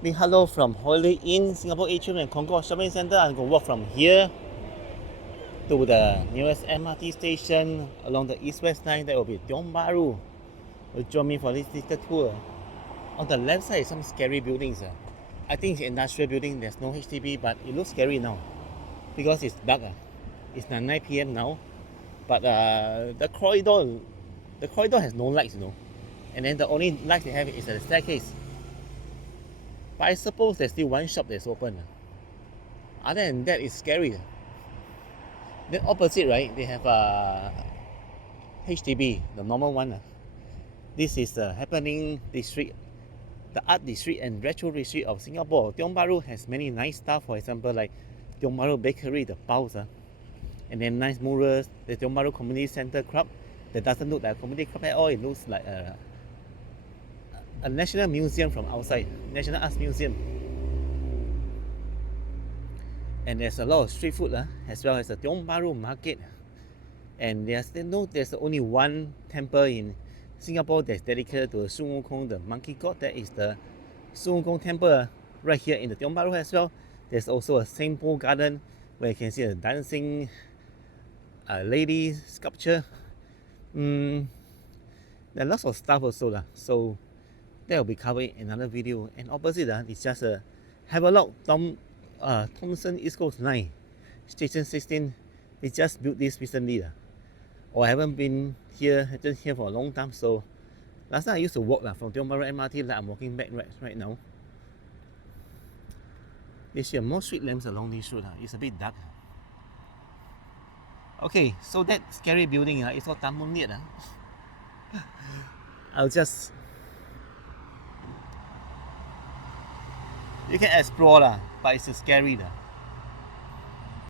Hello from Holiday Inn, Singapore Atrium and Concourse Shopping Centre. I'm going to walk from here to the nearest MRT station along the east-west line. That will be Tiong Bahru. Will join me for this little tour. On the left side is some scary buildings. I think it's an industrial building. There's no HDB, but it looks scary now because it's dark. It's 9 p.m. now, but the corridor has no lights, and then the only light they have is at the staircase. But I suppose there's still one shop that's open. Other than that, it's scary. Then opposite, right, they have HDB, the normal one. This is the happening district, the art district and retro district of Singapore. Tiong Bahru has many nice stuff. For example, like Tiong Bahru Bakery, the baos, and then nice murals. The Tiong Bahru Community Center Club that doesn't look like a community club at all. It looks like a national museum from outside, National Arts Museum. And there's a lot of street food as well as the Tiong Bahru Market. And there's only one temple in Singapore that's dedicated to Sun Wukong, the monkey god. That is the Sun Wukong temple right here in the Tiong Bahru as well. There's also a Saint Paul garden where you can see a dancing lady sculpture. There are lots of stuff also so that will be covered in another video. And opposite it's just a havelock Thomson East Coast Line Station 16. They just built this recently or I haven't been here for a long time. So last time I used to walk from Tiong Bahru MRT, like I'm walking back right now. They see more street lamps along this road. It's a bit dark. Okay, so that scary building is called Tamun Liat. I'll just, you can explore but it's scary